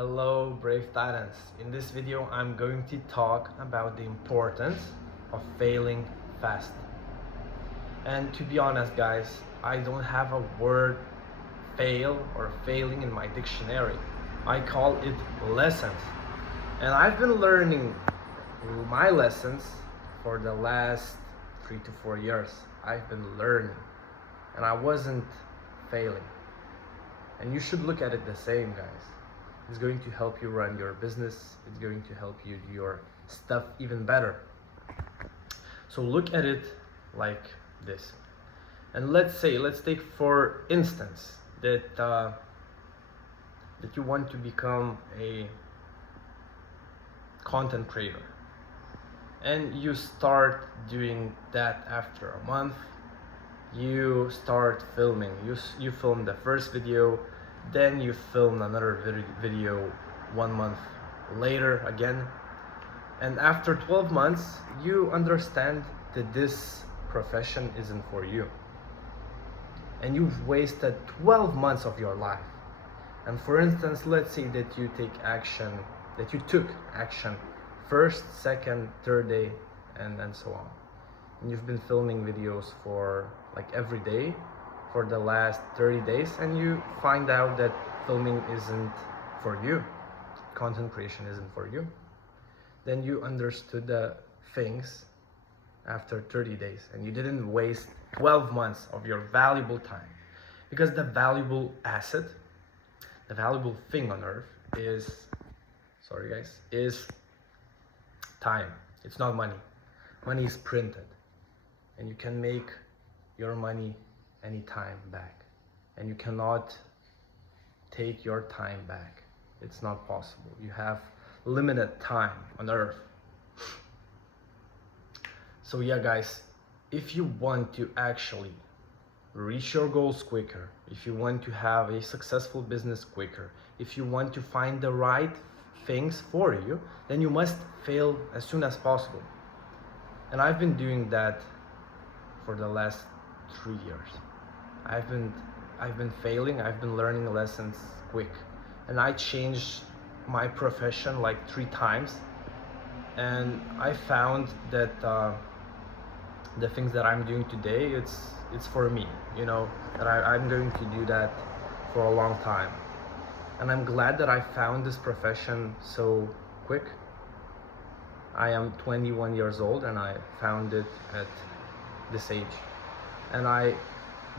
Hello Brave Titans. In this video I'm going to talk about the importance of failing fast. And to be honest guys, I don't have a word fail or failing in my dictionary. I call it lessons. And I've been learning my lessons for the last 3 to 4 years. I've been learning and I wasn't failing. And you should look at it the same, guys. It's going to help you run your business. It's going to help you do your stuff even better. So look at it like this. And let's take for instance that you want to become a content creator. And you start doing that after a month. You start filming. You film the first video, then you film another video 1 month later again, and after 12 months you understand that this profession isn't for you, and you've wasted 12 months of your life. And for instance, let's say that you took action first, second, third day, and so on, and you've been filming videos for like every day for the last 30 days, and you find out that filming isn't for you, content creation isn't for you. Then you understood the things after 30 days, and you didn't waste 12 months of your valuable time. Because the valuable asset, the valuable thing on earth is time. It's not money. Money is printed, and you can make your money any time back, and you cannot take your time back. It's not possible. You have limited time on earth. So yeah guys, if you want to actually reach your goals quicker, if you want to have a successful business quicker, if you want to find the right things for you, then you must fail as soon as possible. And I've been doing that for the last 3 years. I've been failing. I've been learning lessons quick, and I changed my profession like 3 times, and I found that the things that I'm doing today, it's for me, you know, that I'm going to do that for a long time. And I'm glad that I found this profession so quick. I am 21 years old and I found it at this age, and I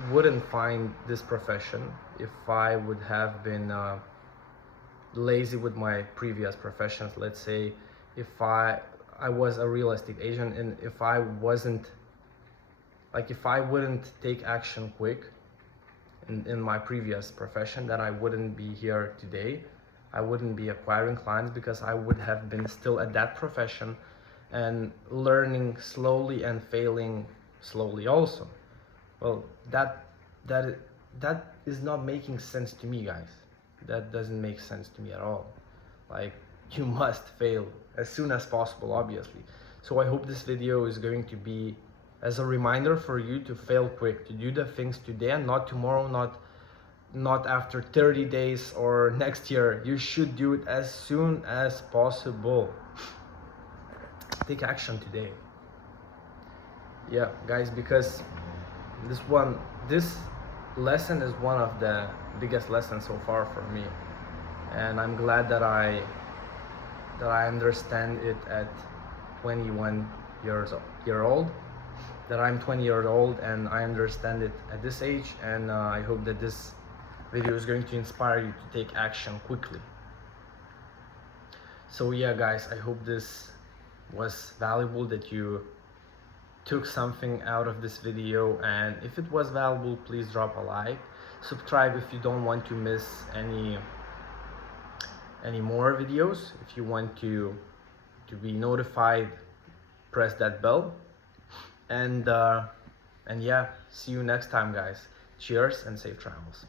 wouldn't find this profession if I would have been lazy with my previous professions. Let's say if I was a real estate agent, and if I wouldn't take action quick in my previous profession, then I wouldn't be here today. I wouldn't be acquiring clients, because I would have been still at that profession and learning slowly and failing slowly also. Well, that is not making sense to me, guys. That doesn't make sense to me at all. Like, you must fail as soon as possible, obviously. So I hope this video is going to be as a reminder for you to fail quick, to do the things today and not tomorrow, not after 30 days or next year. You should do it as soon as possible. Take action today. Yeah, guys, because this lesson is one of the biggest lessons so far for me, and I'm glad that I understand it at 21 years old, that I'm 20 years old and I understand it at this age. And I hope that this video is going to inspire you to take action quickly. So yeah guys, I hope this was valuable, that you took something out of this video, and if it was valuable, please drop a like, subscribe if you don't want to miss any more videos. If you want to be notified, press that bell, and yeah, see you next time guys. Cheers and safe travels.